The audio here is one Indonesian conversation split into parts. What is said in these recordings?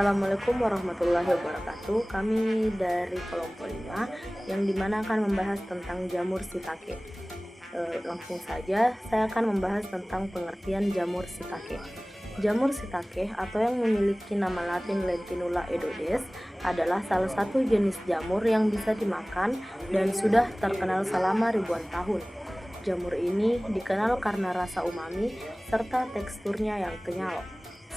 Assalamualaikum warahmatullahi wabarakatuh. Kami dari kelompok 5 yang dimana akan membahas tentang jamur shiitake. Langsung saja, saya akan membahas tentang pengertian jamur shiitake. Jamur shiitake atau yang memiliki nama latin Lentinula edodes adalah salah satu jenis jamur yang bisa dimakan dan sudah terkenal selama ribuan tahun. Jamur ini dikenal karena rasa umami serta teksturnya yang kenyal.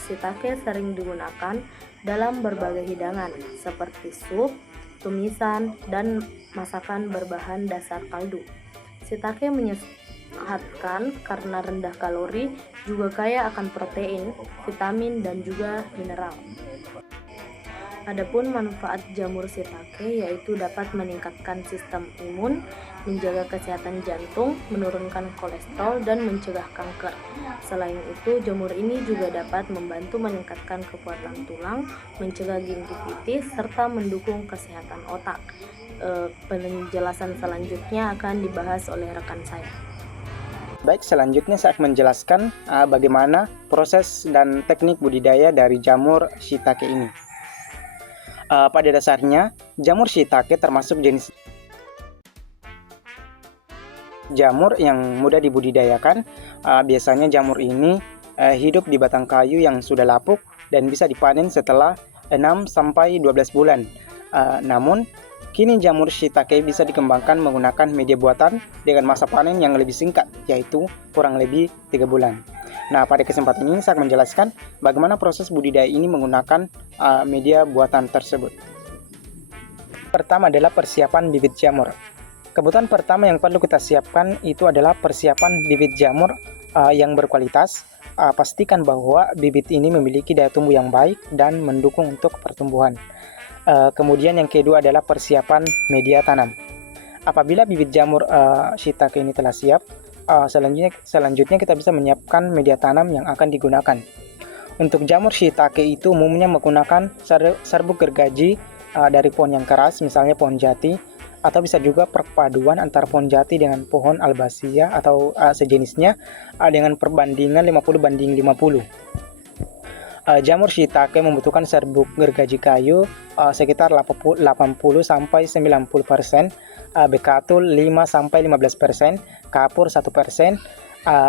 Shiitake sering digunakan dalam berbagai hidangan seperti sup, tumisan, dan masakan berbahan dasar kaldu. Shiitake menyehatkan karena rendah kalori, juga kaya akan protein, vitamin, dan juga mineral. Adapun manfaat jamur shiitake yaitu dapat meningkatkan sistem imun, menjaga kesehatan jantung, menurunkan kolesterol, dan mencegah kanker. Selain itu, jamur ini juga dapat membantu meningkatkan kekuatan tulang, mencegah gingivitis, serta mendukung kesehatan otak. Penjelasan selanjutnya akan dibahas oleh rekan saya. Baik, selanjutnya saya akan menjelaskan bagaimana proses dan teknik budidaya dari jamur shiitake ini. Pada dasarnya, jamur shiitake termasuk jenis jamur yang mudah dibudidayakan. Biasanya jamur ini hidup di batang kayu yang sudah lapuk dan bisa dipanen setelah 6-12 bulan. Namun, kini jamur shiitake bisa dikembangkan menggunakan media buatan dengan masa panen yang lebih singkat, yaitu kurang lebih 3 bulan. Nah, pada kesempatan ini saya akan menjelaskan bagaimana proses budidaya ini menggunakan media buatan tersebut. Pertama adalah persiapan bibit jamur. Kebutuhan pertama yang perlu kita siapkan itu adalah persiapan bibit jamur yang berkualitas. Pastikan bahwa bibit ini memiliki daya tumbuh yang baik dan mendukung untuk pertumbuhan. Kemudian yang kedua adalah persiapan media tanam. Apabila bibit jamur shiitake ini telah siap, selanjutnya kita bisa menyiapkan media tanam yang akan digunakan. Untuk jamur shiitake itu umumnya menggunakan serbuk gergaji dari pohon yang keras, misalnya pohon jati, atau bisa juga perpaduan antara pohon jati dengan pohon albazia atau sejenisnya dengan perbandingan 50:50. Jamur shiitake membutuhkan serbuk gergaji kayu sekitar 80-90%, bekatul 5-15%, kapur 1%,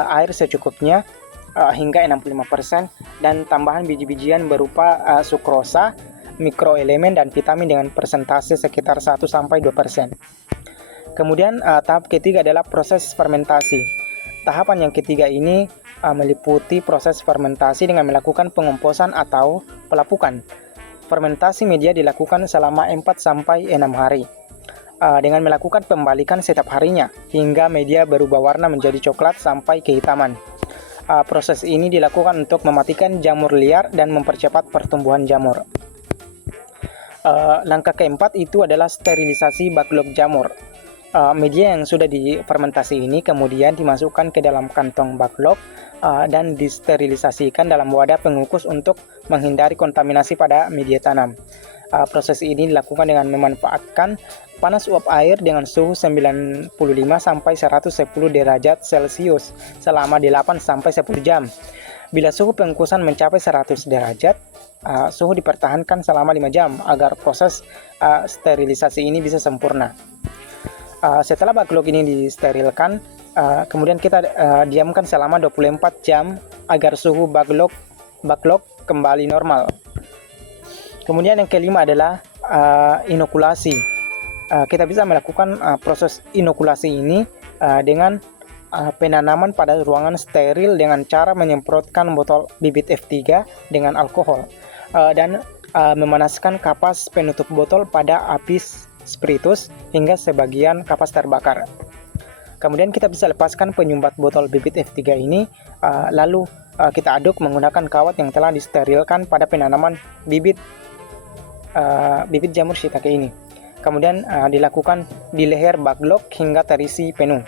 air secukupnya hingga 65%, dan tambahan biji-bijian berupa sukrosa, mikroelemen, dan vitamin dengan persentase sekitar 1-2%. Kemudian tahap ketiga adalah proses fermentasi. Tahapan yang ketiga ini meliputi proses fermentasi dengan melakukan pengomposan atau pelapukan. Fermentasi media dilakukan selama 4-6 hari dengan melakukan pembalikan setiap harinya hingga media berubah warna menjadi coklat sampai kehitaman. Proses ini dilakukan untuk mematikan jamur liar dan mempercepat pertumbuhan jamur. Langkah keempat itu adalah sterilisasi backlog jamur. Media yang sudah difermentasi ini kemudian dimasukkan ke dalam kantong backlog dan disterilisasikan dalam wadah pengukus untuk menghindari kontaminasi pada media tanam. Proses ini dilakukan dengan memanfaatkan panas uap air dengan suhu 95-110 derajat Celcius selama 8-10 jam. Bila suhu pengukusan mencapai 100 derajat, suhu dipertahankan selama 5 jam agar proses sterilisasi ini bisa sempurna. Setelah backlog ini disterilkan, kemudian kita diamkan selama 24 jam agar suhu backlog kembali normal. Kemudian yang kelima adalah inokulasi. Kita bisa melakukan proses inokulasi ini dengan penanaman pada ruangan steril dengan cara menyemprotkan botol bibit F3 dengan alkohol dan memanaskan kapas penutup botol pada api spiritus hingga sebagian kapas terbakar. Kemudian kita bisa lepaskan penyumbat botol bibit F3 ini, lalu kita aduk menggunakan kawat yang telah disterilkan pada penanaman bibit jamur shiitake ini. Kemudian dilakukan di leher backlog hingga terisi penuh.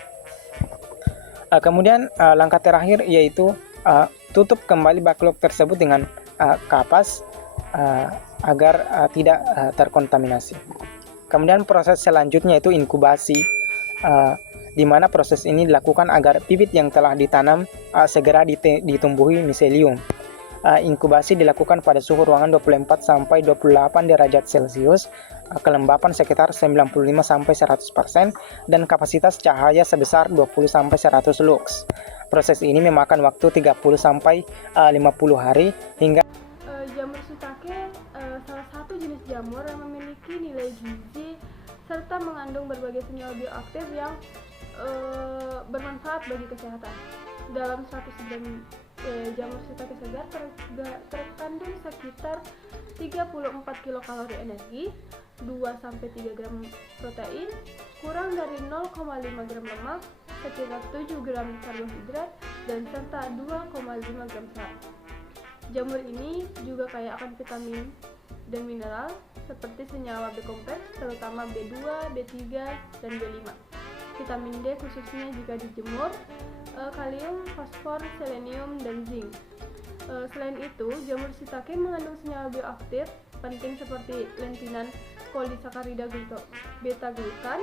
Kemudian langkah terakhir yaitu tutup kembali backlog tersebut dengan kapas agar tidak terkontaminasi. Kemudian proses selanjutnya itu inkubasi, di mana proses ini dilakukan agar bibit yang telah ditanam segera ditumbuhi miselium. Inkubasi dilakukan pada suhu ruangan 24 sampai 28 derajat Celcius, kelembapan sekitar 95 sampai 100% dan kapasitas cahaya sebesar 20 sampai 100 lux. Proses ini memakan waktu 30 sampai 50 hari hingga jamur shiitake salah satu jenis jamur yang memiliki nilai gizi serta mengandung berbagai senyawa bioaktif yang bermanfaat bagi kesehatan. Dalam 100 gram jamur shiitake segar terkandung sekitar 34 kilokalori energi, 2-3 gram protein, kurang dari 0,5 gram lemak, sekitar 7 gram karbohidrat, dan serta 2,5 gram serat. Jamur ini juga kaya akan vitamin dan mineral seperti senyawa B kompleks terutama B2, B3, dan B5. Vitamin D khususnya jika dijemur, kalium, fosfor, selenium, dan zinc. Selain itu, jamur shiitake mengandung senyawa bioaktif penting seperti lentinan polisakarida beta-glukan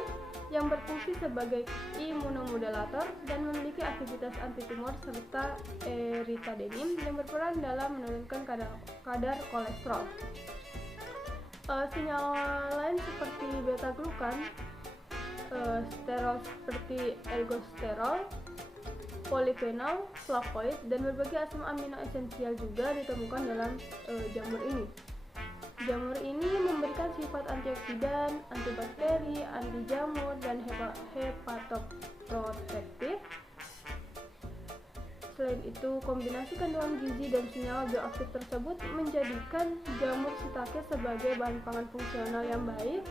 yang berfungsi sebagai imunomodulator dan memiliki aktivitas antitumor serta erythrodenin yang berperan dalam menurunkan kadar kolesterol. Senyawa lain seperti beta-glukan, sterol seperti ergosterol, polifenol, flavonoid, dan berbagai asam amino esensial juga ditemukan dalam jamur ini. Jamur ini memberikan sifat antioksidan, antibakteri, anti jamur, dan hepatoprotektif. Selain itu, kombinasi kandungan gizi dan senyawa bioaktif tersebut menjadikan jamur shiitake sebagai bahan pangan fungsional yang baik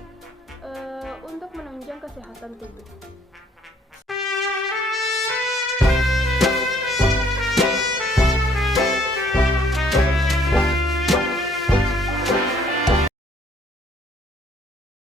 untuk menunjang kesehatan tubuh.